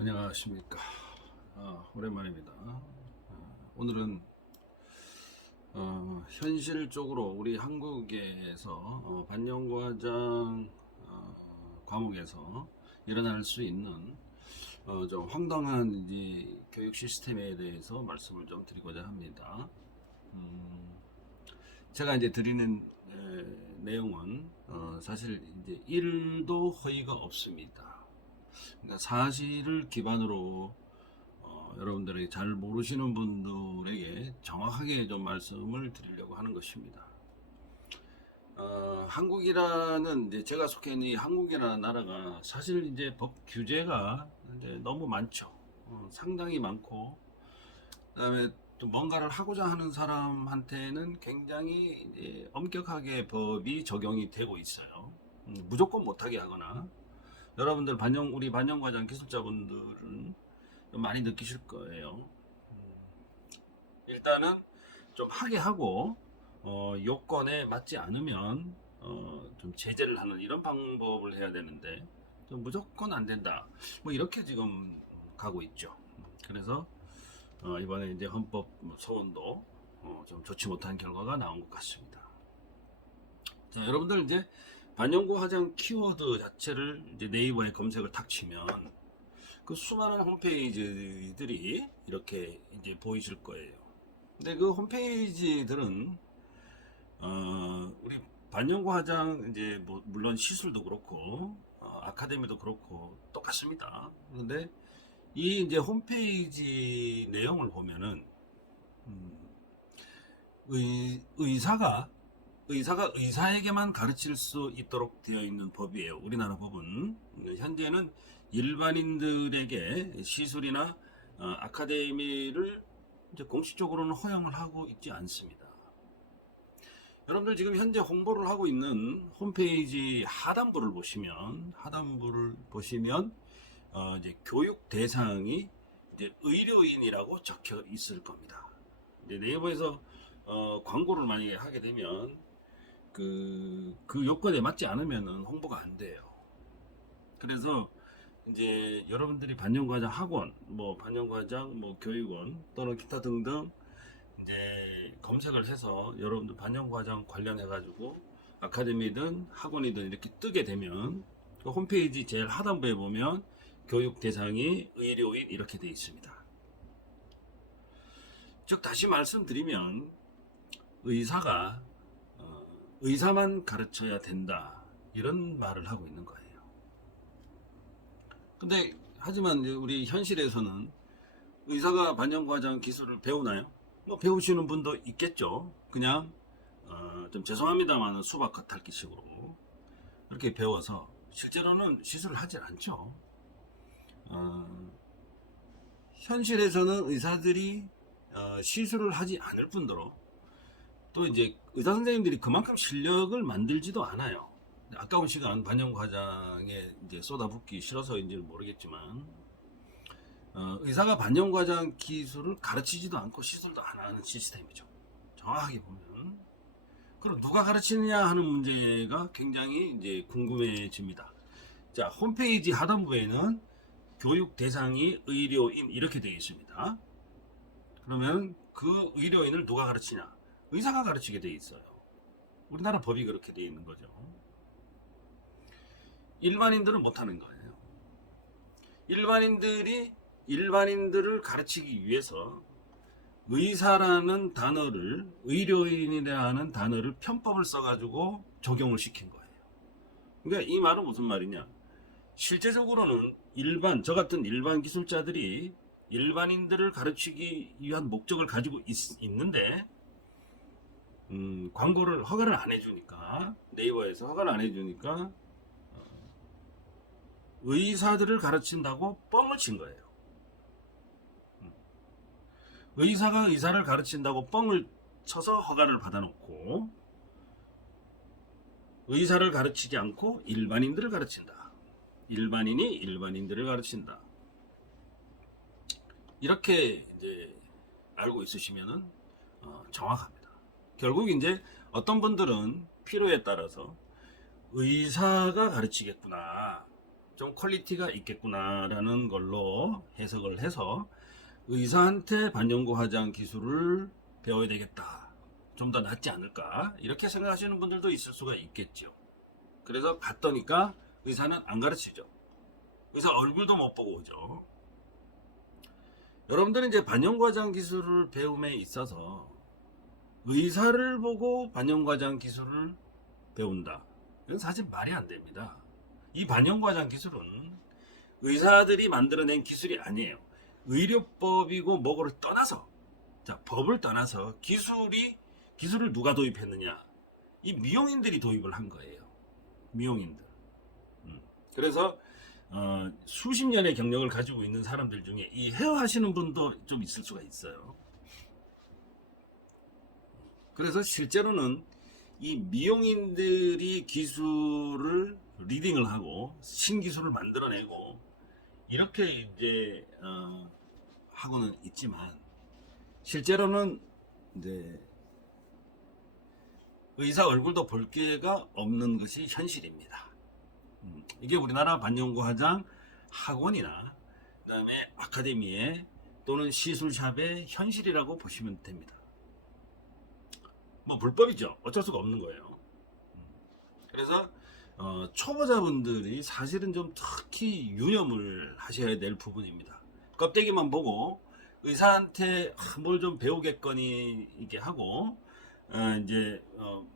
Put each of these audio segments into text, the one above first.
안녕하십니까. 오랜만입니다. 오늘은 현실적으로 우리 한국에서 반영과장 과목에서 일어날 수 있는 좀 황당한 이제 교육 시스템에 대해서 말씀을 좀 드리고자 합니다. 제가 이제 드리는 내용은 사실 이제 1도 허위가 없습니다. 그러니까 사실을 기반으로 여러분들이 잘 모르시는 분들에게 정확하게 좀 말씀을 드리려고 하는 것입니다. 한국이라는 이제 제가 속해 있는 이 한국이라는 나라가 사실 이제 법 규제가 이제 너무 많죠. 상당히 많고, 그다음에 또 뭔가를 하고자 하는 사람한테는 굉장히 이제 엄격하게 법이 적용이 되고 있어요. 무조건 못하게 하거나. 여러분들 우리 반영과장 기술자분들은 좀 많이 느끼실 거예요. 일단은 좀 하게 하고 요건에 맞지 않으면 좀 제재를 하는 이런 방법을 해야 되는데 좀 무조건 안 된다. 뭐 이렇게 지금 가고 있죠. 그래서 이번에 이제 헌법 소원도 좀 좋지 못한 결과가 나온 것 같습니다. 자, 여러분들 이제 반영과장 키워드 자체를 이제 네이버에 검색을 탁 치면 그 수많은 홈페이지들이 이렇게 이제 보이실 거예요. 근데 그 홈페이지들은 우리 반영과장 이제 뭐 물론 시술도 그렇고 아카데미도 그렇고 똑같습니다. 그런데 이 이제 홈페이지 내용을 보면은 음, 의사가 의사에게만 가르칠 수 있도록 되어 있는 법이에요. 우리나라 법은 현재는 일반인들에게 시술이나 아카데미를 이제 공식적으로는 허용을 하고 있지 않습니다. 여러분들 지금 현재 홍보를 하고 있는 홈페이지 하단부를 보시면 이제 교육 대상이 이제 의료인이라고 적혀 있을 겁니다. 이제 네이버에서 광고를 만약에 하게 되면 그 요건에 맞지 않으면은 홍보가 안 돼요. 그래서 이제 여러분들이 반영과장 학원, 뭐 반영과장, 뭐 교육원 또는 기타 등등 이제 검색을 해서 여러분들 반영과장 관련해 가지고 아카데미든 학원이든 이렇게 뜨게 되면 그 홈페이지 제일 하단부에 보면 교육 대상이 의료인 이렇게 되어 있습니다. 즉 다시 말씀드리면 의사가 의사만 가르쳐야 된다 이런 말을 하고 있는 거예요. 근데 하지만 우리 현실에서는 의사가 반영과장 기술을 배우나요? 뭐 배우시는 분도 있겠죠. 그냥 좀 죄송합니다만은 수박 겉핥기식으로 그렇게 배워서 실제로는 시술을 하질 않죠. 현실에서는 의사들이 시술을 하지 않을 뿐더러 또 이제 의사 선생님들이 그만큼 실력을 만들지도 않아요. 아까운 시간 반영과장에 이제 쏟아붓기 싫어서인지는 모르겠지만 의사가 반영과장 기술을 가르치지도 않고 시술도 안 하는 시스템이죠. 정확하게 보면. 그럼 누가 가르치느냐 하는 문제가 굉장히 이제 궁금해집니다. 자, 홈페이지 하단부에는 교육 대상이 의료인 이렇게 되어 있습니다. 그러면 그 의료인을 누가 가르치냐? 의사가 가르치게 되어 있어요. 우리나라 법이 그렇게 되어 있는 거죠. 일반인들은 못하는 거예요. 일반인들을 가르치기 위해서 의사라는 단어를 의료인이라는 단어를 편법을 써가지고 적용을 시킨 거예요. 그러니까 이 말은 무슨 말이냐? 실제적으로는 저 같은 일반 기술자들이 일반인들을 가르치기 위한 목적을 가지고 있는데 광고를 허가를 안 해주니까 네이버에서 허가를 안 해주니까 의사들을 가르친다고 뻥을 친 거예요. 의사가 의사를 가르친다고 뻥을 쳐서 허가를 받아놓고 의사를 가르치지 않고 일반인들을 가르친다. 일반인이 일반인들을 가르친다. 이렇게 이제 알고 있으시면은 정확합니다. 결국 이제 어떤 분들은 필요에 따라서 의사가 가르치겠구나. 좀 퀄리티가 있겠구나라는 걸로 해석을 해서 의사한테 반영구 화장 기술을 배워야 되겠다. 좀 더 낫지 않을까? 이렇게 생각하시는 분들도 있을 수가 있겠죠. 그래서 갔더니까 의사는 안 가르치죠. 의사 얼굴도 못 보고 오죠. 여러분들은 이제 반영구 화장 기술을 배움에 있어서 의사를 보고 반영구 화장 기술을 배운다. 이건 사실 말이 안 됩니다. 이 반영구 화장 기술은 의사들이 만들어낸 기술이 아니에요. 의료법이고 뭐고를 떠나서, 자, 법을 떠나서 기술을 누가 도입했느냐? 이 미용인들이 도입을 한 거예요. 미용인들. 그래서 수십 년의 경력을 가지고 있는 사람들 중에 이 헤어 하시는 분도 좀 있을 수가 있어요. 그래서 실제로는 이 미용인들이 기술을 리딩을 하고 신기술을 만들어내고 이렇게 이제 하고는 있지만 실제로는 이제 의사 얼굴도 볼 기회가 없는 것이 현실입니다. 이게 우리나라 반영구 화장 학원이나 그다음에 아카데미에 또는 시술샵의 현실이라고 보시면 됩니다. 뭐 불법이죠. 어쩔 수가 없는 거예요. 그래서 초보자분들이 사실은 좀 특히 유념을 하셔야 될 부분입니다. 껍데기만 보고 의사한테 뭘 좀 배우겠거니 이게 하고 이제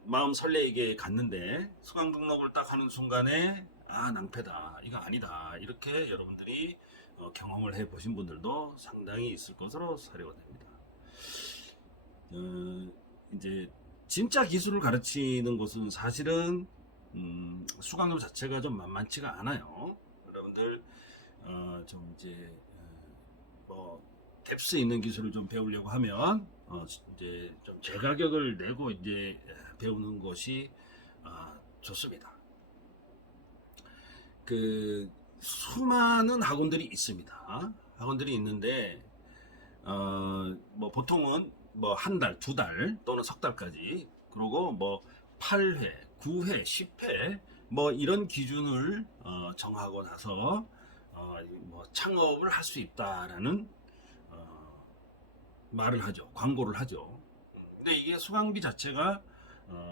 마음 설레이게 갔는데 수강 등록을 딱 하는 순간에 낭패다, 이거 아니다, 이렇게 여러분들이 경험을 해 보신 분들도 상당히 있을 것으로 사료가 됩니다. 이제 진짜 기술을 가르치는 곳은 사실은 수강료 자체가 좀 만만치가 않아요. 여러분들 좀 이제 뭐 뎁스 있는 기술을 좀 배우려고 하면 이제 좀 제가격을 내고 이제 배우는 것이 좋습니다. 그 수많은 학원들이 있습니다. 학원들이 있는데 뭐 보통은 뭐 한 달, 두 달 또는 석 달까지, 그리고 뭐 8회, 9회, 10회 뭐 이런 기준을 정하고 나서 뭐 창업을 할 수 있다라는 말을 하죠. 광고를 하죠. 근데 이게 수강비 자체가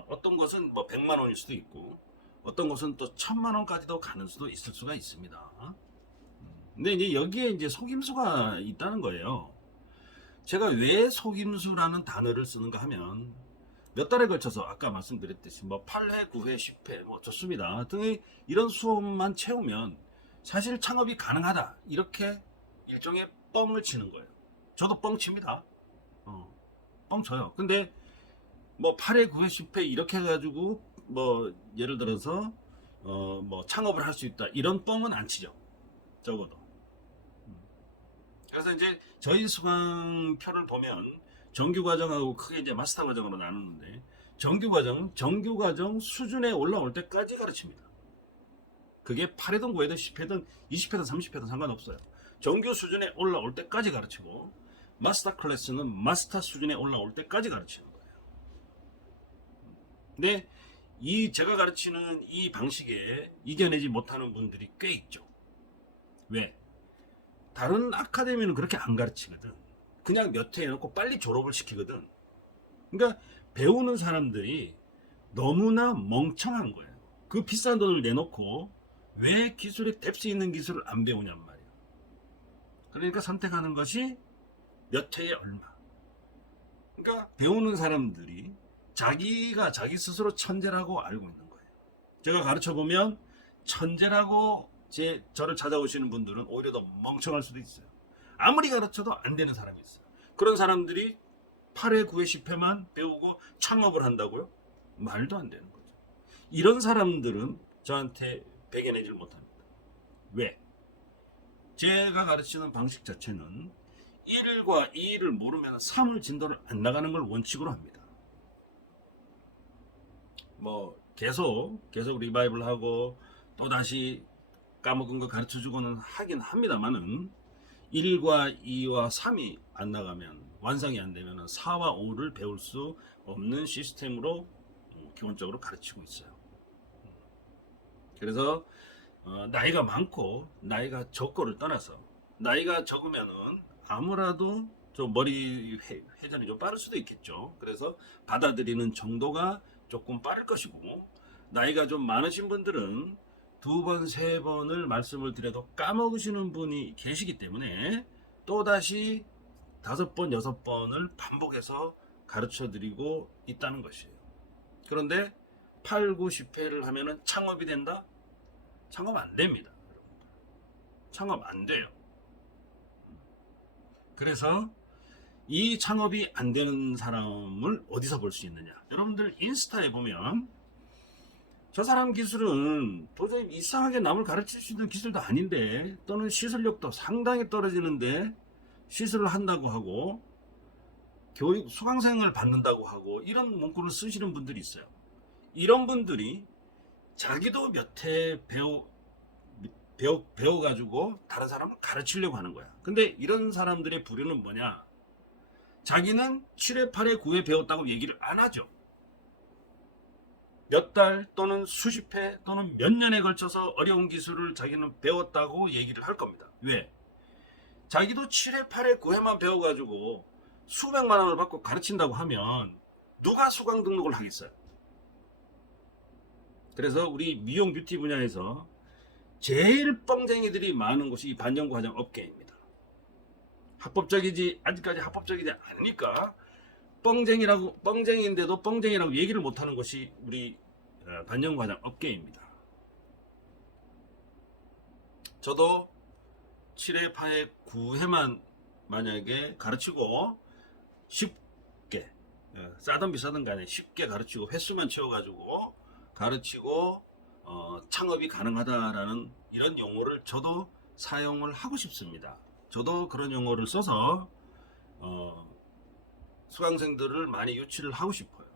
어떤 것은 뭐 100만 원일 수도 있고 어떤 것은 또 1000만 원까지도 가는 수도 있을 수가 있습니다. 근데 이제 여기에 이제 속임수가 있다는 거예요. 제가 왜 속임수라는 단어를 쓰는가 하면 몇 달에 걸쳐서 아까 말씀드렸듯이 뭐 8회, 9회, 10회 뭐 좋습니다 등의 이런 수업만 채우면 사실 창업이 가능하다, 이렇게 일종의 뻥을 치는 거예요. 저도 뻥 칩니다. 뻥 쳐요. 근데 뭐 8회, 9회, 10회 이렇게 해가지고 뭐 예를 들어서 뭐 창업을 할 수 있다, 이런 뻥은 안 치죠. 적어도. 그래서 이제 저희 수강표를 보면 정규 과정하고 크게 이제 마스터 과정으로 나누는데, 정규 과정 수준에 올라올 때까지 가르칩니다. 그게 8회든 9회든 10회든 20회든 30회든 상관없어요. 정규 수준에 올라올 때까지 가르치고, 마스터 클래스는 마스터 수준에 올라올 때까지 가르치는 거예요. 근데 제가 가르치는 이 방식에 이겨내지 못하는 분들이 꽤 있죠. 왜? 다른 아카데미는 그렇게 안 가르치거든. 그냥 몇 회 해놓고 빨리 졸업을 시키거든. 그러니까 배우는 사람들이 너무나 멍청한 거예요. 그 비싼 돈을 내놓고 왜 기술에 뎁스 있는 기술을 안 배우냔 말이야. 그러니까 선택하는 것이 몇 회에 얼마. 그러니까 배우는 사람들이 자기가 자기 스스로 천재라고 알고 있는 거예요. 제가 가르쳐 보면 천재라고 저를 찾아오시는 분들은 오히려 더 멍청할 수도 있어요. 아무리 가르쳐도 안 되는 사람이 있어요. 그런 사람들이 8회, 9회, 10회만 배우고 창업을 한다고요? 말도 안 되는 거죠. 이런 사람들은 저한테 배겨내질 못합니다. 왜? 제가 가르치는 방식 자체는 1과 2를 모르면 3을 진도를 안 나가는 걸 원칙으로 합니다. 뭐 계속 리바이벌 하고 또 다시 까먹은 거 가르쳐 주고는 하긴 합니다만은 1과 2와 3이 안 나가면, 완성이 안 되면 4와 5를 배울 수 없는 시스템으로 기본적으로 가르치고 있어요. 그래서 나이가 많고 나이가 적고를 떠나서 나이가 적으면은 아무라도 좀 머리 회전이 좀 빠를 수도 있겠죠. 그래서 받아들이는 정도가 조금 빠를 것이고, 나이가 좀 많으신 분들은 두 번, 세 번을 말씀을 드려도 까먹으시는 분이 계시기 때문에 또다시 다섯 번, 여섯 번을 반복해서 가르쳐 드리고 있다는 것이에요. 그런데 8, 9, 10회를 하면은 창업이 된다? 창업 안 됩니다. 창업 안 돼요. 그래서 이 창업이 안 되는 사람을 어디서 볼 수 있느냐? 여러분들 인스타에 보면 저 사람 기술은 도저히 이상하게 남을 가르칠 수 있는 기술도 아닌데, 또는 시술력도 상당히 떨어지는데 시술을 한다고 하고 교육 수강생을 받는다고 하고 이런 문구를 쓰시는 분들이 있어요. 이런 분들이 자기도 몇 해 배워가지고 다른 사람을 가르치려고 하는 거야. 근데 이런 사람들의 부류는 뭐냐? 자기는 7회, 8회, 9회 배웠다고 얘기를 안 하죠. 몇 달 또는 수십 회 또는 몇 년에 걸쳐서 어려운 기술을 자기는 배웠다고 얘기를 할 겁니다. 왜? 자기도 7회, 8회, 9회만 배워가지고 수백만 원을 받고 가르친다고 하면 누가 수강 등록을 하겠어요? 그래서 우리 미용 뷰티 분야에서 제일 뻥쟁이들이 많은 곳이 이 반영구 화장 업계입니다. 아직까지 합법적이지 않으니까 뻥쟁이인데도 뻥쟁이라고 얘기를 못하는 것이 우리 반영구 화장 업계입니다. 저도 7회, 8회, 9회만 만약에 가르치고 쉽게, 싸든 비싸든 간에 쉽게 가르치고 횟수만 채워가지고 가르치고 창업이 가능하다라는 이런 용어를 저도 사용을 하고 싶습니다. 저도 그런 용어를 써서 수강생들을 많이 유치를 하고 싶어요.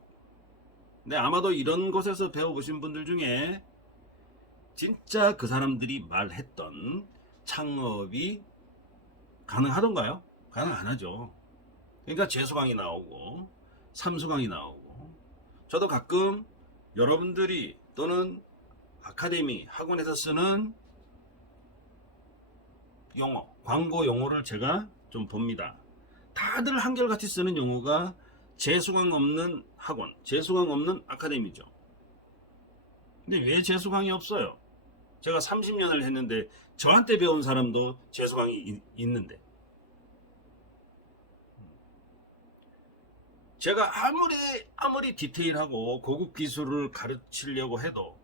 근데 아마도 이런 곳에서 배워보신 분들 중에 진짜 그 사람들이 말했던 창업이 가능하던가요? 가능 안 하죠. 그러니까 재수강이 나오고 삼수강이 나오고, 저도 가끔 여러분들이 또는 아카데미 학원에서 쓰는 용어, 광고 용어를 제가 좀 봅니다. 다들 한결같이 쓰는 용어가 재수강 없는 학원, 재수강 없는 아카데미죠. 근데 왜 재수강이 없어요? 제가 30년을 했는데 저한테 배운 사람도 재수강이 있는데, 제가 아무리 디테일하고 고급 기술을 가르치려고 해도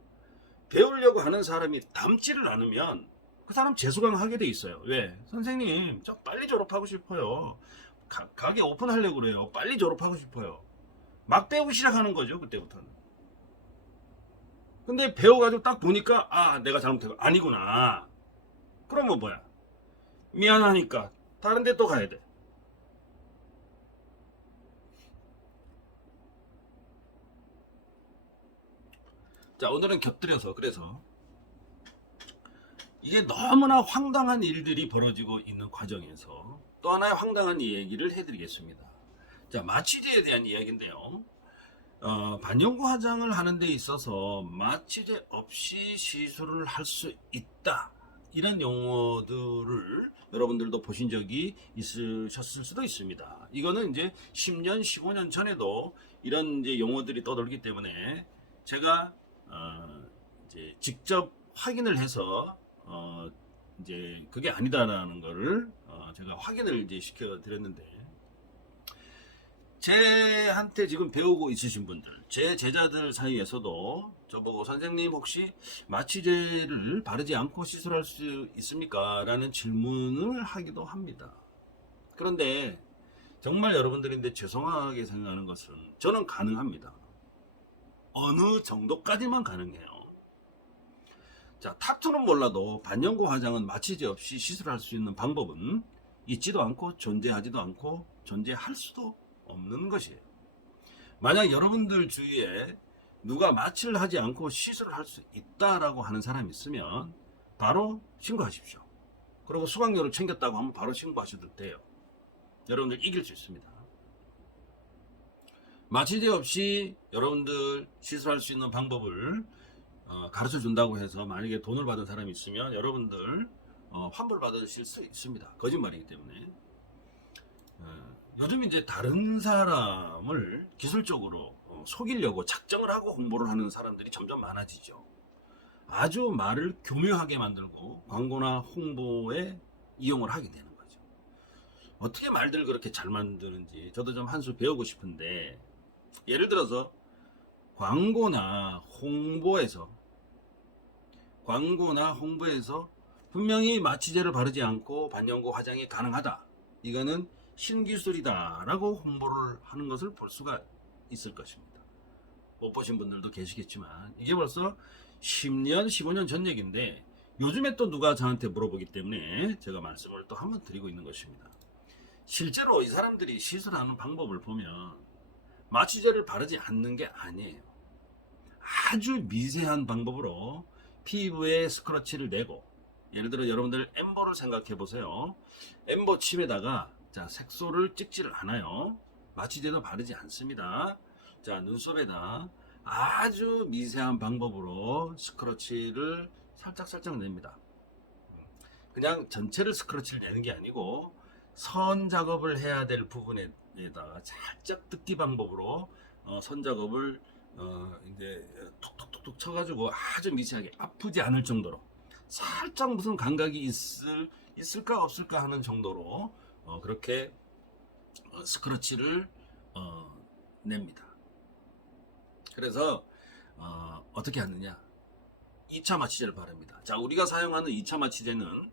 배우려고 하는 사람이 닮지를 않으면 그 사람 재수강 하게 돼 있어요. 왜? 선생님, 저 빨리 졸업하고 싶어요. 가게 오픈하려고 그래요. 빨리 졸업하고 싶어요. 막 배우기 시작하는 거죠, 그때부터는. 근데 배워가지고 딱 보니까, 아, 내가 잘못했고 아니구나. 그러면 뭐야? 미안하니까 다른 데 또 가야 돼. 자, 오늘은 곁들여서, 그래서 이게 너무나 황당한 일들이 벌어지고 있는 과정에서 또 하나의 황당한 얘기를 해드리겠습니다. 자, 마취제에 대한 이야기인데요. 반영구 화장을 하는 데 있어서 마취제 없이 시술을 할 수 있다, 이런 용어들을 여러분들도 보신 적이 있으셨을 수도 있습니다. 이거는 이제 10년, 15년 전에도 이런 이제 용어들이 떠돌기 때문에 제가 이제 직접 확인을 해서 이제 그게 아니다라는 거를 제가 확인을 이제 시켜 드렸는데, 제한테 지금 배우고 있으신 분들, 제 제자들 사이에서도 저보고 선생님 혹시 마취제를 바르지 않고 시술할 수 있습니까? 라는 질문을 하기도 합니다. 그런데 정말 여러분들인데 죄송하게 생각하는 것은 저는 가능합니다. 어느 정도까지만 가능해요. 자, 타투는 몰라도 반영구 화장은 마취제 없이 시술할 수 있는 방법은 있지도 않고 존재하지도 않고 존재할 수도 없는 것이에요. 만약 여러분들 주위에 누가 마취를 하지 않고 시술을 할 수 있다라고 하는 사람이 있으면 바로 신고하십시오. 그리고 수강료를 챙겼다고 하면 바로 신고하셔도 돼요. 여러분들 이길 수 있습니다. 마취제 없이 여러분들 시술할 수 있는 방법을 가르쳐 준다고 해서 만약에 돈을 받은 사람이 있으면 여러분들 환불 받으실 수 있습니다. 거짓말이기 때문에. 요즘 이제 다른 사람을 기술적으로 속이려고 작정을 하고 홍보를 하는 사람들이 점점 많아지죠. 아주 말을 교묘하게 만들고 광고나 홍보에 이용을 하게 되는 거죠. 어떻게 말들을 그렇게 잘 만드는지 저도 좀 한 수 배우고 싶은데, 예를 들어서 광고나 홍보에서 분명히 마취제를 바르지 않고 반영구 화장이 가능하다, 이거는 신기술이다 라고 홍보를 하는 것을 볼 수가 있을 것입니다. 못 보신 분들도 계시겠지만 이게 벌써 10년 15년 전 얘기인데, 요즘에 또 누가 저한테 물어보기 때문에 제가 말씀을 또 한번 드리고 있는 것입니다. 실제로 이 사람들이 시술하는 방법을 보면 마취제를 바르지 않는 게 아니에요. 아주 미세한 방법으로 피부에 스크러치를 내고, 예를 들어 여러분들 엠보를 생각해 보세요. 엠보 칩에다가 자, 색소를 찍지를 않아요. 마취제도 바르지 않습니다. 자, 눈썹에다 아주 미세한 방법으로 스크러치를 살짝 냅니다. 그냥 전체를 스크러치를 내는 게 아니고 선 작업을 해야 될 부분에다가 살짝 뜯기 방법으로 선 작업을 이제 톡톡톡톡 쳐가지고 아주 미세하게 아프지 않을 정도로 살짝 무슨 감각이 있을까 없을까 하는 정도로 그렇게 스크러치를 냅니다. 그래서 어떻게 하느냐, 2차 마취제를 바릅니다. 자, 우리가 사용하는 2차 마취제는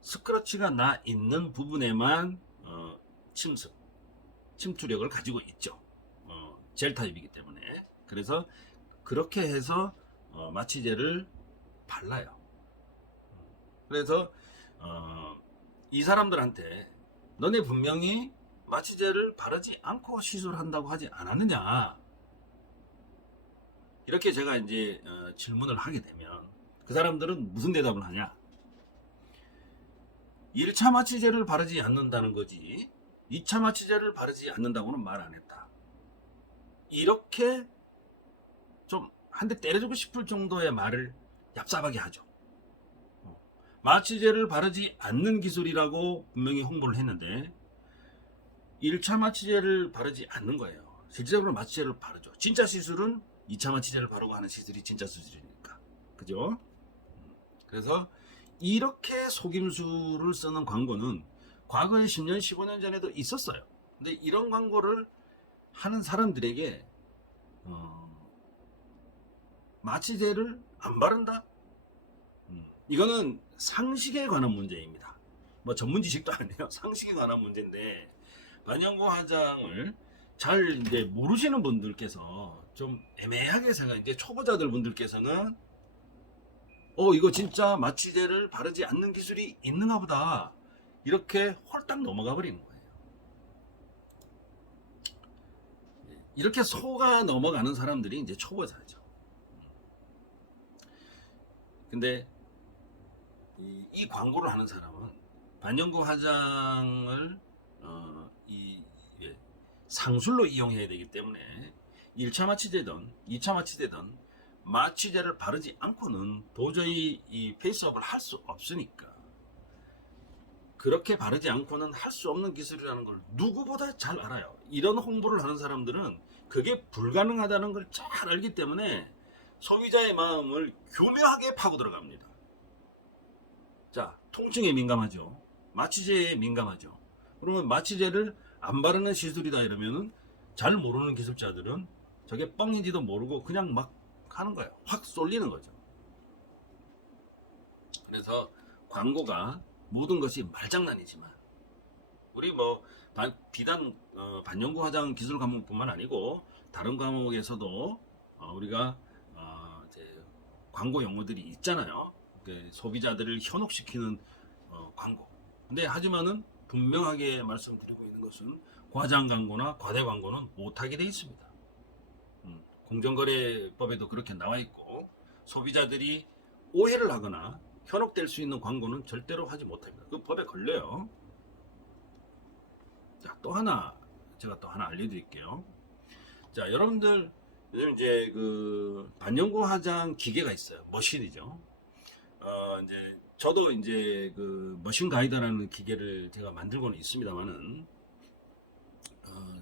스크러치가 나 있는 부분에만 침투력을 가지고 있죠. 젤 타입이기 때문에. 그래서 그렇게 해서 마취제를 발라요. 그래서 이 사람들한테 너네 분명히 마취제를 바르지 않고 시술한다고 하지 않았느냐, 이렇게 제가 이제 질문을 하게 되면 그 사람들은 무슨 대답을 하냐, 1차 마취제를 바르지 않는다는 거지 2차 마취제를 바르지 않는다고는 말 안 했다, 이렇게 좀 한 대 때려주고 싶을 정도의 말을 얍삽하게 하죠. 마취제를 바르지 않는 기술이라고 분명히 홍보를 했는데 1차 마취제를 바르지 않는 거예요. 실질적으로 마취제를 바르죠. 진짜 시술은 2차 마취제를 바르고 하는 시술이 진짜 시술이니까. 그죠? 그래서 이렇게 속임수를 쓰는 광고는 과거에 10년, 15년 전에도 있었어요. 근데 이런 광고를 하는 사람들에게 마취제를 안 바른다? 이거는 상식에 관한 문제입니다. 뭐 전문 지식도 아니에요. 상식에 관한 문제인데, 반영구 화장을 잘 이제 모르시는 분들께서 좀 애매하게 이제 초보자들 분들께서는 이거 진짜 마취제를 바르지 않는 기술이 있는가 보다, 이렇게 홀딱 넘어가 버리는 거예요. 이렇게 속아 넘어가는 사람들이 이제 초보자죠. 근데 이 광고를 하는 사람은 반영구 화장을 상술로 이용해야 되기 때문에 1차 마취제든 2차 마취제든 마취제를 바르지 않고는 도저히 이 페이스업을 할 수 없으니까, 그렇게 바르지 않고는 할 수 없는 기술이라는 걸 누구보다 잘 알아요. 이런 홍보를 하는 사람들은 그게 불가능하다는 걸 잘 알기 때문에 소비자의 마음을 교묘하게 파고 들어갑니다. 자, 통증에 민감하죠. 마취제에 민감하죠. 그러면 마취제를 안 바르는 시술이다 이러면은 잘 모르는 기술자들은 저게 뻥인지도 모르고 그냥 막 하는 거예요. 확 쏠리는 거죠. 그래서 광고가 모든 것이 말장난이지만, 우리 뭐 비단 반영구 화장 기술 과목뿐만 아니고 다른 과목에서도 우리가 이제 광고 용어들이 있잖아요. 소비자들을 현혹시키는 광고. 근데 하지만은 분명하게 말씀드리고 있는 것은 과장 광고나 과대 광고는 못하게 되어 있습니다. 공정거래법에도 그렇게 나와 있고, 소비자들이 오해를 하거나 현혹될 수 있는 광고는 절대로 하지 못합니다. 그 법에 걸려요. 자, 제가 또 하나 알려드릴게요. 자, 여러분들 요즘 이제 반영구 화장 기계가 있어요. 머신이죠. 이제 저도 이제 그 머신 가이더라는 기계를 제가 만들고는 있습니다만은,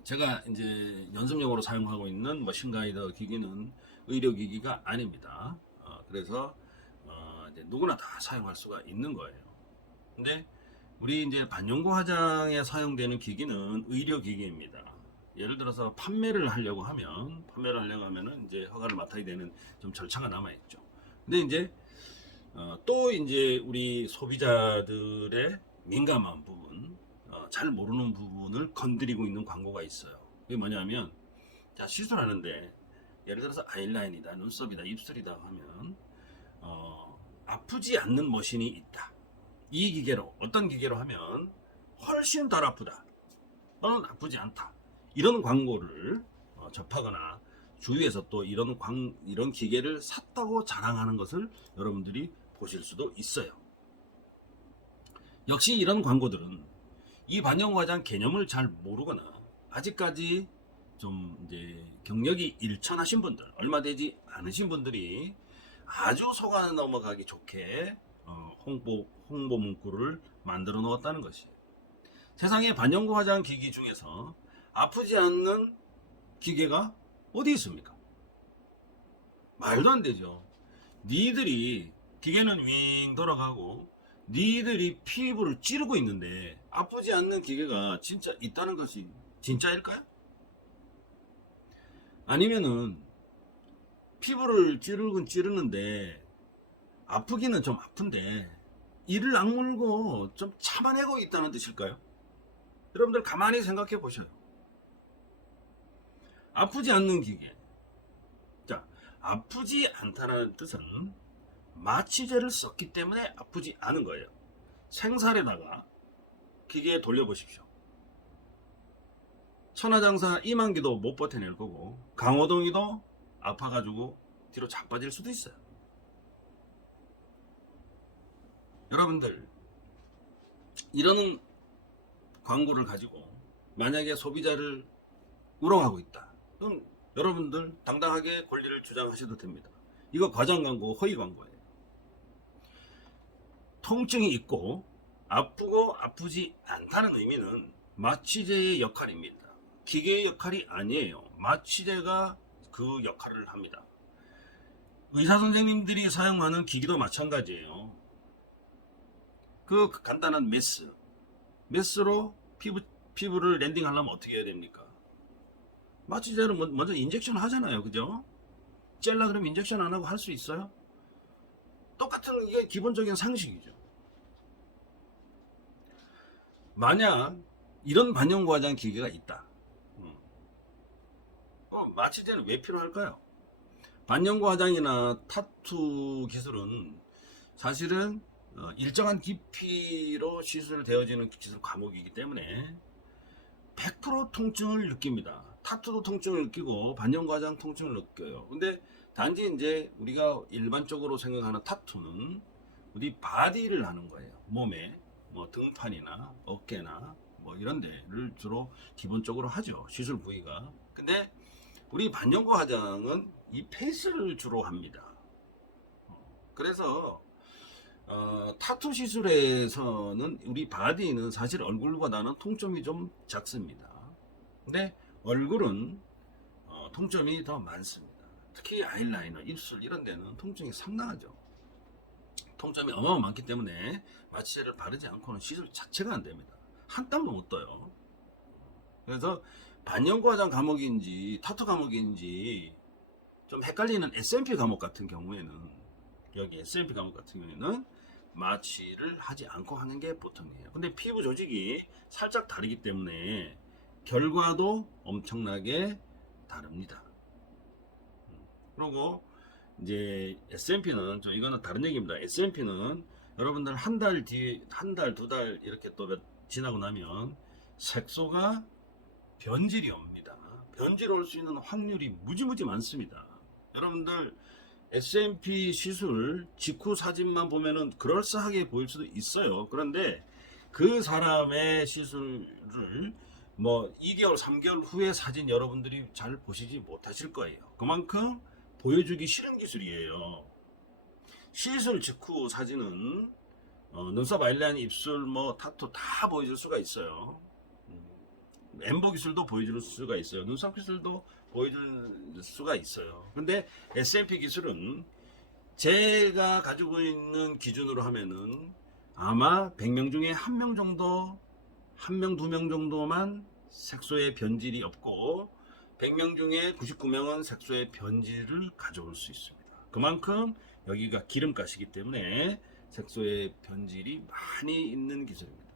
제가 이제 연습용으로 사용하고 있는 머신 가이더 기기는 의료기기가 아닙니다. 그래서 이제 누구나 다 사용할 수가 있는 거예요. 근데 우리 이제 반영구 화장에 사용되는 기기는 의료기기입니다. 예를 들어서 판매를 하려고 하면은 이제 허가를 맡아야 되는 좀 절차가 남아 있죠. 근데 이제 또 이제 우리 소비자들의 민감한 부분, 잘 모르는 부분을 건드리고 있는 광고가 있어요. 그게 뭐냐면, 자, 시술하는데 예를 들어서 아이라인이다, 눈썹이다, 입술이다 하면 아프지 않는 머신이 있다. 이 기계로, 어떤 기계로 하면 훨씬 덜 아프다, 또는 아프지 않다, 이런 광고를 접하거나 주위에서 또 이런 기계를 샀다고 자랑하는 것을 여러분들이 보실 수도 있어요. 역시 이런 광고들은 이 반영구 화장 개념을 잘 모르거나 아직까지 좀 이제 경력이 일천하신 분들, 얼마 되지 않으신 분들이 아주 속아 넘어가기 좋게 홍보 문구를 만들어 놓았다는 것이에요. 세상에 반영구 화장 기기 중에서 아프지 않는 기계가 어디 있습니까? 말도 안 되죠. 니들이 기계는 윙 돌아가고 니들이 피부를 찌르고 있는데 아프지 않는 기계가 진짜 있다는 것이 진짜일까요? 아니면은 피부를 찌르긴 찌르는데 아프기는 좀 아픈데 이를 악물고 좀 참아내고 있다는 뜻일까요? 여러분들 가만히 생각해 보셔요. 아프지 않는 기계. 자, 아프지 않다는 뜻은 마취제를 썼기 때문에 아프지 않은 거예요. 생살에다가 기계에 돌려보십시오. 천하장사 이만기도 못 버텨낼 거고, 강호동이도 아파가지고 뒤로 자빠질 수도 있어요. 여러분들, 이런 광고를 가지고 만약에 소비자를 우롱하고 있다, 그럼 여러분들 당당하게 권리를 주장하셔도 됩니다. 이거 과장 광고, 허위 광고예요. 통증이 있고 아프고 아프지 않다는 의미는 마취제의 역할입니다. 기계의 역할이 아니에요. 마취제가 그 역할을 합니다. 의사 선생님들이 사용하는 기기도 마찬가지예요. 그 간단한 메스로 피부를 랜딩하려면 어떻게 해야 됩니까? 마취제는 먼저 인젝션 하잖아요. 그죠? 젤라 그러면 인젝션 안 하고 할 수 있어요? 똑같은, 이게 기본적인 상식이죠. 만약 이런 반영구 화장 기계가 있다, 마취제는 왜 필요할까요? 반영구 화장이나 타투 기술은 사실은 일정한 깊이로 시술되어지는 기술 과목이기 때문에 100% 통증을 느낍니다. 타투도 통증을 느끼고 반영구 화장 통증을 느껴요. 근데 단지 이제 우리가 일반적으로 생각하는 타투는 우리 바디를 하는 거예요. 몸에 뭐 등판이나 어깨나 뭐 이런 데를 주로 기본적으로 하죠, 시술 부위가. 근데 우리 반영구 화장은 이 페이스를 주로 합니다. 그래서 타투 시술에서는 우리 바디는 사실 얼굴보다는 통점이 좀 작습니다. 근데 얼굴은 통점이 더 많습니다. 특히 아이라이너, 입술 이런 데는 통증이 상당하죠. 통점이 어마어마하게 많기 때문에 마취제를 바르지 않고는 시술 자체가 안 됩니다. 한 땀도 못 떠요. 그래서 반영구 화장 과목인지 타투 과목인지 좀 헷갈리는 SMP 과목 같은 경우에는, 여기 SMP 과목 같은 경우에는 마취를 하지 않고 하는 게 보통이에요. 근데 피부 조직이 살짝 다르기 때문에 결과도 엄청나게 다릅니다. 그리고 이제 SMP는 좀, 이거는 다른 얘기입니다. SMP는 여러분들 한 달 뒤, 한 달, 두 달 이렇게 또 지나고 나면 색소가 변질이 옵니다. 변질 올 수 있는 확률이 무지무지 많습니다. 여러분들 SMP 시술 직후 사진만 보면은 그럴싸하게 보일 수도 있어요. 그런데 그 사람의 시술을 뭐 2개월, 3개월 후에 사진 여러분들이 잘 보시지 못하실 거예요. 그만큼 보여주기 싫은 기술이에요. 시술 직후 사진은 눈썹 아이라인, 입술, 뭐 타투 다 보여줄 수가 있어요. 엠버 기술도 보여줄 수가 있어요. 눈썹 기술도 보여줄 수가 있어요. 근데 SMP 기술은 제가 가지고 있는 기준으로 하면은 아마 100명 중에 1명 정도, 1명, 2명 정도만 색소의 변질이 없고 100명 중에 99명은 색소의 변질을 가져올 수 있습니다. 그만큼 여기가 기름가시기 때문에 색소의 변질이 많이 있는 기술입니다.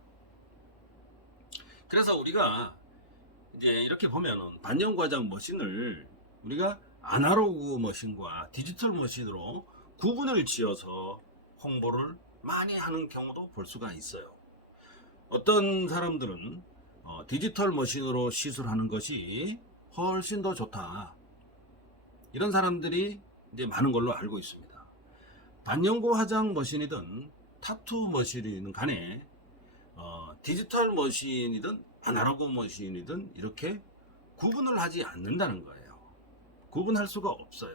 그래서 우리가 이제 이렇게 보면은 반영과장 머신을 우리가 아날로그 머신과 디지털 머신으로 구분을 지어서 홍보를 많이 하는 경우도 볼 수가 있어요. 어떤 사람들은 디지털 머신으로 시술하는 것이 훨씬 더 좋다. 이런 사람들이 이제 많은 걸로 알고 있습니다. 반영구 화장 머신이든 타투 머신이든 간에 디지털 머신이든 아날로그 머신이든 이렇게 구분을 하지 않는다는 거예요. 구분할 수가 없어요.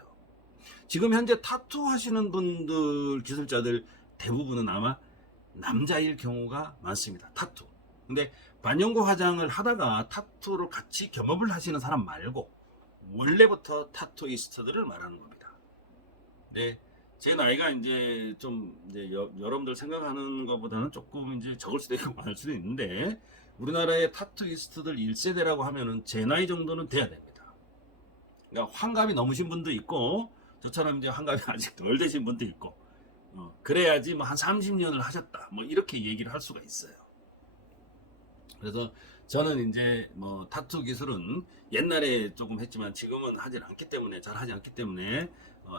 지금 현재 타투 하시는 분들, 기술자들 대부분은 아마 남자일 경우가 많습니다. 타투. 근데 반영구 화장을 하다가 타투로 같이 겸업을 하시는 사람 말고 원래부터 타투이스트들을 말하는 겁니다. 네. 제 나이가 이제 좀 이제 여러분들 생각하는 것보다는 조금 이제 적을 수도 있고 많을 수도 있는데 우리나라의 타투이스트들 1세대라고 하면은 제 나이 정도는 돼야 됩니다. 그러니까 환갑이 넘으신 분도 있고 저처럼 이제 환갑이 아직 덜 되신 분도 있고 그래야지 뭐 한 30년을 하셨다 뭐 이렇게 얘기를 할 수가 있어요. 그래서 저는 이제 뭐 타투 기술은 옛날에 조금 했지만 지금은 하질 않기 때문에 잘 하지 않기 때문에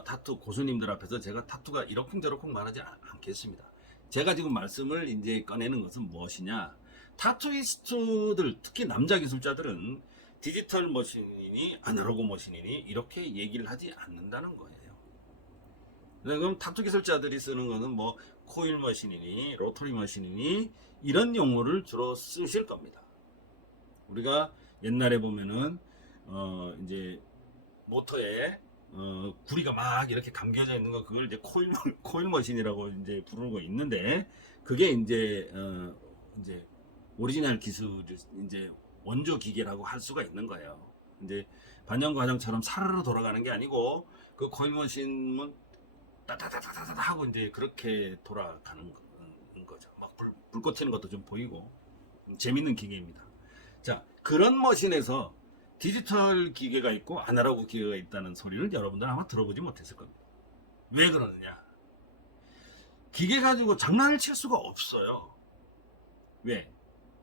타투 고수님들 앞에서 제가 타투가 이러쿵저러쿵 말하지 않겠습니다. 제가 지금 말씀을 이제 꺼내는 것은 무엇이냐? 타투이스트들 특히 남자 기술자들은 디지털 머신이니 아날로그 머신이니 이렇게 얘기를 하지 않는다는 거예요. 그럼 타투 기술자들이 쓰는 거는 뭐 코일 머신이니 로터리 머신이니 이런 용어를 주로 쓰실 겁니다. 우리가 옛날에 보면은 이제 모터에 구리가 막 이렇게 감겨져 있는 거 그걸 이제 코일 머신이라고 이제 부르고 있는데 그게 이제 오리지널 기술 이제 원조 기계라고 할 수가 있는 거예요. 이제 반영 과정처럼 사르르 돌아가는 게 아니고 그 코일 머신은 따다다다다다 하고 이제 그렇게 돌아가는 거죠. 막 불꽃 튀는 것도 좀 보이고 재밌는 기계입니다. 자, 그런 머신에서 디지털 기계가 있고 아날로그 기계가 있다는 소리를 여러분들 아마 들어보지 못했을 겁니다. 왜 그러느냐? 기계 가지고 장난을 칠 수가 없어요. 왜?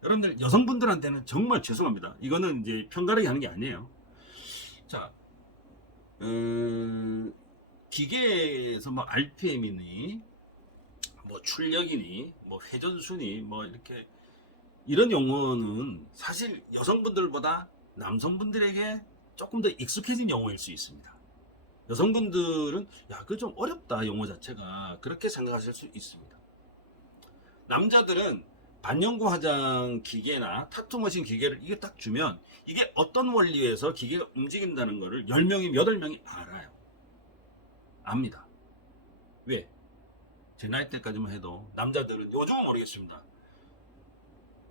여러분들 여성분들한테는 정말 죄송합니다. 이거는 이제 편가르기 하는 게 아니에요. 자, 기계에서 뭐 RPM이니 뭐 출력이니 뭐 회전수니 뭐 이렇게 이런 용어는 사실 여성분들보다 남성분들에게 조금 더 익숙해진 용어일 수 있습니다. 여성분들은 야, 그거 좀 어렵다 용어 자체가 그렇게 생각하실 수 있습니다. 남자들은 반영구 화장 기계나 타투 머신 기계를 이게 딱 주면 이게 어떤 원리에서 기계가 움직인다는 거를 10명이 8명이 알아요. 압니다. 왜? 제 나이 때까지만 해도 남자들은 요즘은 모르겠습니다.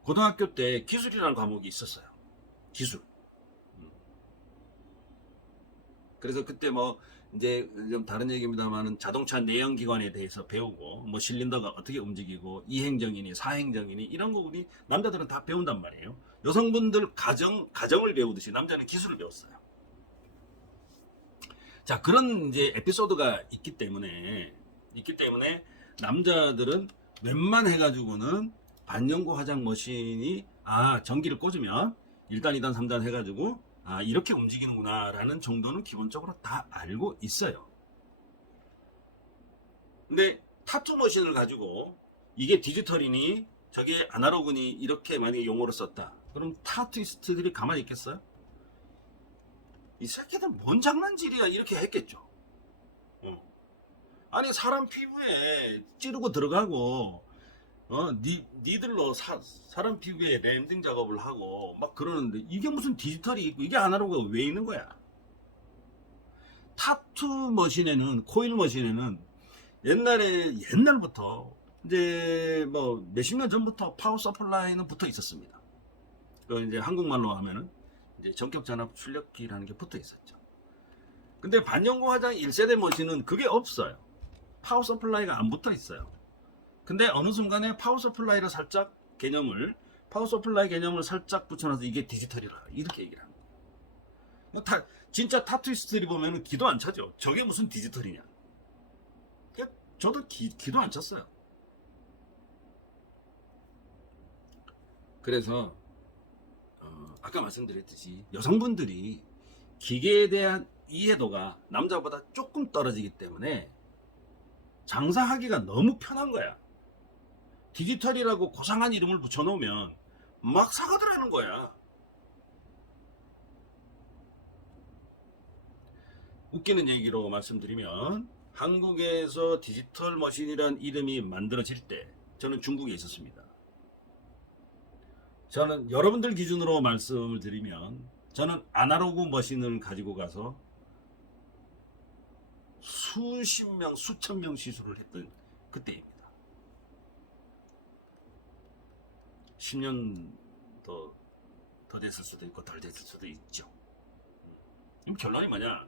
고등학교 때 기술이라는 과목이 있었어요. 기술. 그래서 그때 뭐 이제 좀 다른 얘기입니다만은 자동차 내연기관에 대해서 배우고 뭐 실린더가 어떻게 움직이고 이행정이니 사행정이니 이런 거 우리 남자들은 다 배운단 말이에요. 여성분들 가정을 배우듯이 남자는 기술을 배웠어요. 자, 그런 이제 에피소드가 있기 때문에 남자들은 웬만해가지고는 반영구 화장 머신이 전기를 꽂으면 1단, 2단, 3단 해가지고 이렇게 움직이는구나 라는 정도는 기본적으로 다 알고 있어요. 근데 타투 머신을 가지고 이게 디지털이니 저게 아날로그니 이렇게 만약에 용어를 썼다. 그럼 타투이스트들이 가만히 있겠어요? 이 새끼들 뭔 장난질이야 이렇게 했겠죠. 아니 사람 피부에 찌르고 들어가고 니들로 사람 피부에 랜딩 작업을 하고 막 그러는데 이게 무슨 디지털이 있고 이게 아날로그가 왜 있는 거야? 타투 머신에는, 코일 머신에는 옛날부터 이제 뭐 몇십 년 전부터 파워 서플라이는 붙어 있었습니다. 그 이제 한국말로 하면은 이제 전격 전압 출력기라는 게 붙어 있었죠. 근데 반영구 화장 1세대 머신은 그게 없어요. 파워 서플라이가 안 붙어 있어요. 근데 어느 순간에 파워 서플라이 개념을 살짝 붙여놔서 이게 디지털이라 이렇게 얘기를 합니다. 진짜 타투이스트들이 보면은 기도 안 차죠. 저게 무슨 디지털이냐. 저도 기도 안 찼어요. 그래서 아까 말씀드렸듯이 여성분들이 기계에 대한 이해도가 남자보다 조금 떨어지기 때문에 장사하기가 너무 편한 거야. 디지털이라고 고상한 이름을 붙여놓으면 막 사가더라는 거야. 웃기는 얘기로 말씀드리면 한국에서 디지털 머신이란 이름이 만들어질 때 저는 중국에 있었습니다. 저는 여러분들 기준으로 말씀을 드리면 저는 아날로그 머신을 가지고 가서 수십 명, 수천 명 시술을 했던 그때입니다. 10년 더 됐을 수도 있고 덜 됐을 수도 있죠. 그럼 결론이 뭐냐?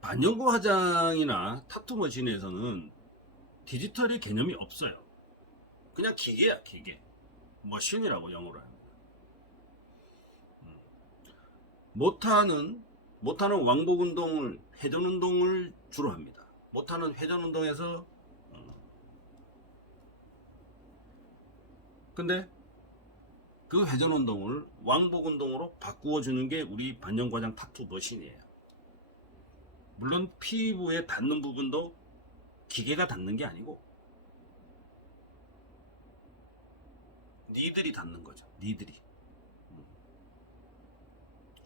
반영구 화장이나 타투 머신에서는 디지털이 개념이 없어요. 그냥 기계야, 기계. 머신이라고 영어로 합니다. 못하는 왕복 운동을, 회전 운동을 주로 합니다. 못하는 회전 운동에서 근데 그 회전 운동을 왕복 운동으로 바꾸어 주는 게 우리 반영구 화장 타투 머신이에요. 물론 피부에 닿는 부분도 기계가 닿는 게 아니고 니들이 닿는 거죠. 니들이.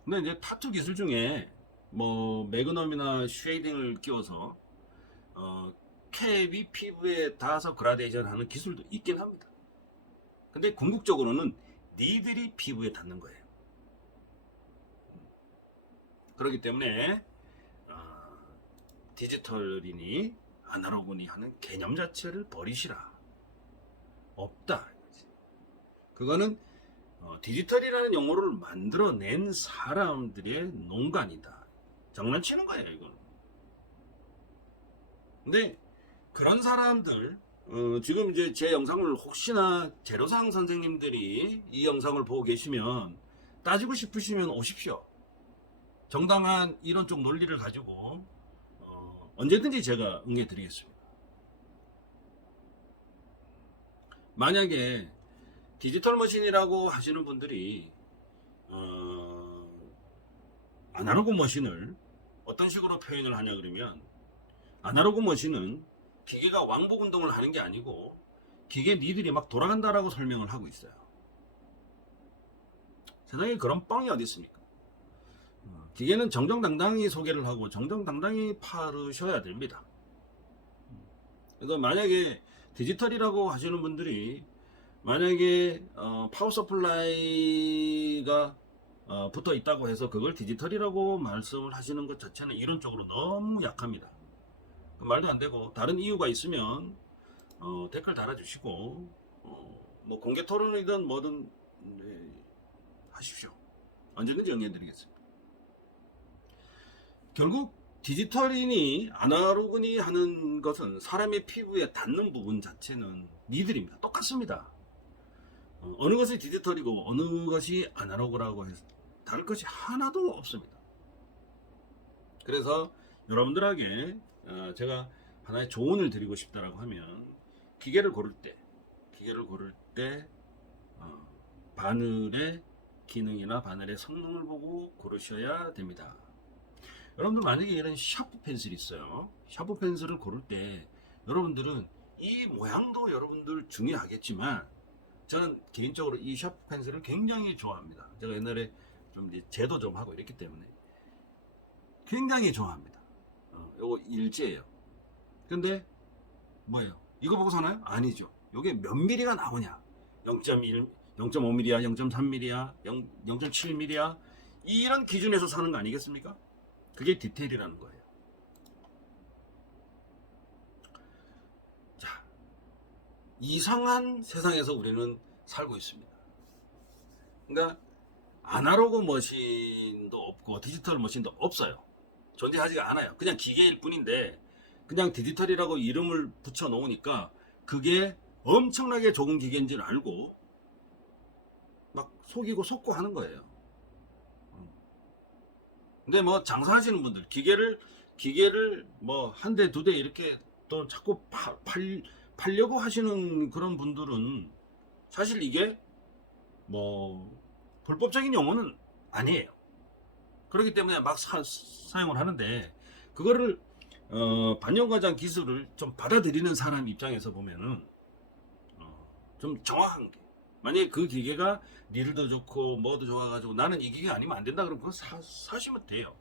근데 이제 타투 기술 중에 뭐 매그넘이나 쉐이딩을 끼워서 캡이 피부에 닿아서 그라데이션 하는 기술도 있긴 합니다. 근데 궁극적으로는 니들이 피부에 닿는 거예요. 그렇기 때문에 디지털이니 아날로그니 하는 개념 자체를 버리시라. 없다. 그거는 디지털이라는 용어를 만들어낸 사람들의 농간이다. 장난치는 거예요, 이건. 근데 그런 사람들 지금 이제 제 영상을 혹시나 제로상 선생님들이 이 영상을 보고 계시면 따지고 싶으시면 오십시오. 정당한 이론적 논리를 가지고 언제든지 제가 응해드리겠습니다. 만약에 디지털 머신이라고 하시는 분들이 아날로그 머신을 어떤 식으로 표현을 하냐 그러면 아날로그 머신은 기계가 왕복 운동을 하는 게 아니고 기계 니들이 막 돌아간다라고 설명을 하고 있어요. 세상에 그런 뻥이 어디 있습니까? 기계는 정정당당히 소개를 하고 정정당당히 팔으셔야 됩니다. 그래서 만약에 디지털이라고 하시는 분들이 만약에 파워 서플라이가 붙어 있다고 해서 그걸 디지털이라고 말씀을 하시는 것 자체는 이론적으로 너무 약합니다. 말도 안 되고 다른 이유가 있으면 댓글 달아주시고 뭐 공개 토론이든 뭐든 하십시오. 언제든지 응해드리겠습니다. 결국 디지털이니 아날로그니 하는 것은 사람의 피부에 닿는 부분 자체는 니들입니다. 똑같습니다. 어느 것이 디지털이고 어느 것이 아날로그라고 해서 다를 것이 하나도 없습니다. 그래서 여러분들에게 제가 하나의 조언을 드리고 싶다라고 하면 기계를 고를 때 바늘의 기능이나 바늘의 성능을 보고 고르셔야 됩니다. 여러분들 만약에 이런 샤프 펜슬이 있어요. 샤프 펜슬을 고를 때 여러분들은 이 모양도 여러분들 중요하겠지만 저는 개인적으로 이 샤프 펜슬을 굉장히 좋아합니다. 제가 옛날에 좀 이제 제도 좀 하고 이랬기 때문에 굉장히 좋아합니다. 요거 일제예요. 근데 뭐예요? 이거 보고 사나요? 아니죠. 요게 몇 미리가 나오냐? 0.1, 0.5mm야, 0.3mm야, 0.7mm야 이런 기준에서 사는 거 아니겠습니까? 그게 디테일이라는 거예요. 자, 이상한 세상에서 우리는 살고 있습니다. 그러니까 아날로그 머신도 없고 디지털 머신도 없어요. 존재하지가 않아요. 그냥 기계일 뿐인데 그냥 디지털이라고 이름을 붙여 놓으니까 그게 엄청나게 좋은 기계인 줄 알고 막 속이고 속고 하는 거예요. 근데 뭐 장사하시는 분들 기계를 뭐 한 대 두 대 이렇게 또 자꾸 팔려고 하시는 그런 분들은 사실 이게 뭐 불법적인 용어는 아니에요. 그렇기 때문에 막 사용을 하는데 그거를 반영과장 기술을 좀 받아들이는 사람 입장에서 보면은 좀 정확한 게, 만약에 그 기계가 릴도 좋고 뭐도 좋아가지고 나는 이 기계 아니면 안 된다 그러면 그거 사시면 돼요.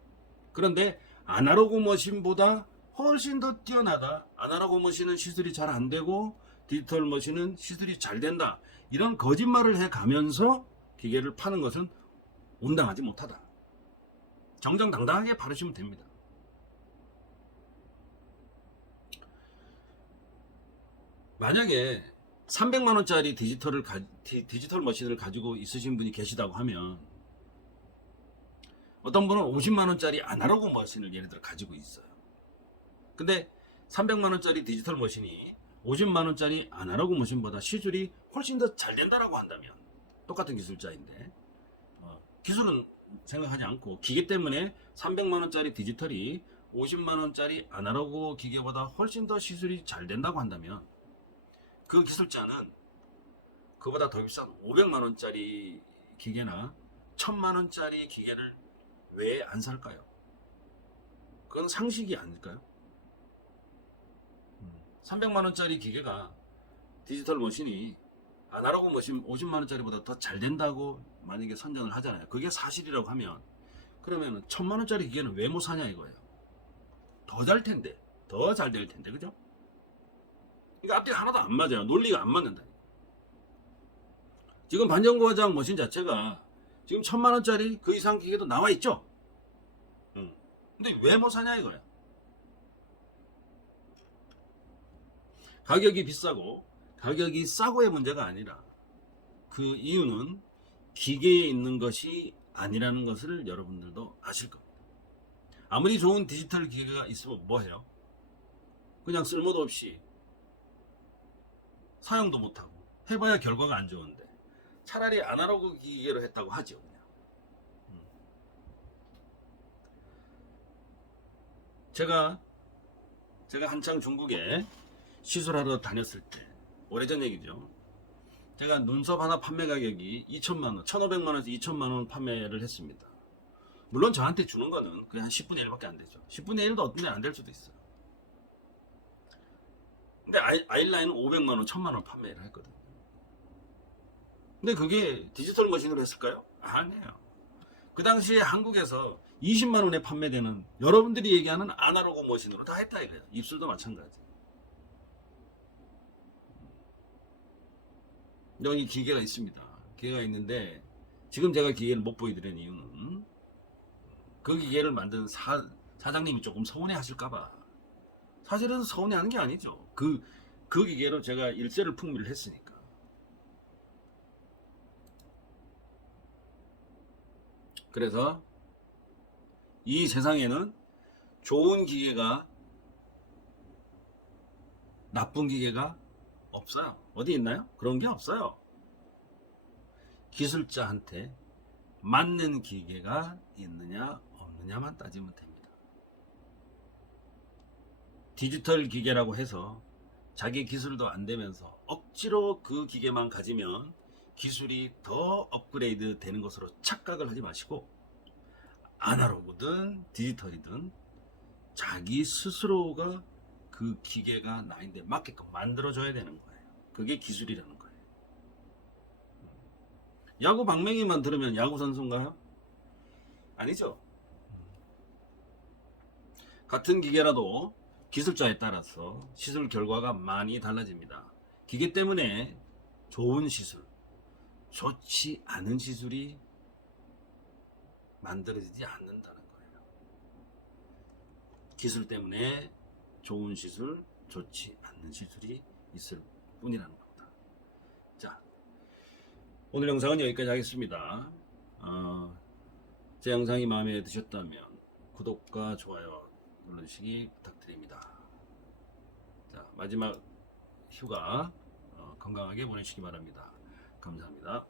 그런데 아날로그 머신보다 훨씬 더 뛰어나다, 아날로그 머신은 시술이 잘 안 되고 디지털 머신은 시술이 잘 된다, 이런 거짓말을 해 가면서 기계를 파는 것은 온당하지 못하다. 정정당당하게 바르시면 됩니다. 만약에 300만원짜리 디지털 머신을 가지고 있으신 분이 계시다고 하면 어떤 분은 50만원짜리 아날로그 머신을 예를 들어 가지고 있어요. 근데 300만원짜리 디지털 머신이 50만원짜리 아날로그 머신보다 시술이 훨씬 더 잘 된다라고 한다면, 똑같은 기술자인데 기술은 생각하지 않고 기계 때문에 300만원짜리 디지털이 50만원짜리 아날로그 기계보다 훨씬 더 시술이 잘 된다고 한다면 그 기술자는 그보다 더 비싼 500만원짜리 기계나 1000만원짜리 기계를 왜 안 살까요? 그건 상식이 아닐까요? 300만원짜리 기계가 디지털 머신이 아날로그 머신 50만원짜리보다 더 잘 된다고 만약에 선전을 하잖아요. 그게 사실이라고 하면 그러면 1000만원짜리 기계는 왜 못 사냐 이거예요. 더 잘 텐데, 더 잘 될 텐데, 그죠? 그러니까 앞뒤가 하나도 안 맞아요. 논리가 안 맞는다. 지금 반전과장 머신 자체가 지금 1000만원짜리 그 이상 기계도 나와 있죠. 근데 왜 못 사냐 이거예요. 가격이 비싸고 가격이 싸고의 문제가 아니라 그 이유는 기계에 있는 것이 아니라는 것을 여러분들도 아실 겁니다. 아무리 좋은 디지털 기계가 있으면 뭐해요? 그냥 쓸모도 없이 사용도 못하고 해봐야 결과가 안 좋은데 차라리 아날로그 기계로 했다고 하죠. 그냥. 제가 한창 중국에 시술하러 다녔을 때, 오래전 얘기죠. 제가 눈썹 하나 판매 가격이 2천만원, 1,500만원에서 2천만원 판매를 했습니다. 물론 저한테 주는 거는 그냥 한 10분의 1밖에 안 되죠. 10분의 1도 어떤 데는 안 될 수도 있어요. 근데 아이라인은 500만원, 1,000만원 판매를 했거든요. 근데 그게 디지털 머신으로 했을까요? 아니에요. 그 당시에 한국에서 20만원에 판매되는, 여러분들이 얘기하는 아날로그 머신으로 다 했다 이거예요. 입술도 마찬가지. 여기 기계가 있습니다. 기계가 있는데 지금 제가 기계를 못 보여드리는 이유는 그 기계를 만든 사장님이 조금 서운해 하실까봐. 사실은 서운해 하는 게 아니죠. 그 기계로 제가 일세를 풍미를 했으니까. 그래서 이 세상에는 좋은 기계가, 나쁜 기계가 없어요. 어디 있나요? 그런 게 없어요. 기술자한테 맞는 기계가 있느냐 없느냐만 따지면 됩니다. 디지털 기계라고 해서 자기 기술도 안 되면서 억지로 그 기계만 가지면 기술이 더 업그레이드 되는 것으로 착각을 하지 마시고, 아날로그든 디지털이든 자기 스스로가 그 기계가 나인데 맞게끔 만들어줘야 되는 거예요. 그게 기술이라는 거예요. 야구 방망이만 들으면 야구 선수인가요? 아니죠. 같은 기계라도 기술자에 따라서 시술 결과가 많이 달라집니다. 기계 때문에 좋은 시술, 좋지 않은 시술이 만들어지지 않는다는 거예요. 기술 때문에 좋은 시술, 좋지 않는 시술이 있을 뿐이라는 겁니다. 자, 오늘 영상은 여기까지 하겠습니다. 제 영상이 마음에 드셨다면 구독과 좋아요 눌러주시기 부탁드립니다. 자, 마지막 휴가 건강하게 보내시기 바랍니다. 감사합니다.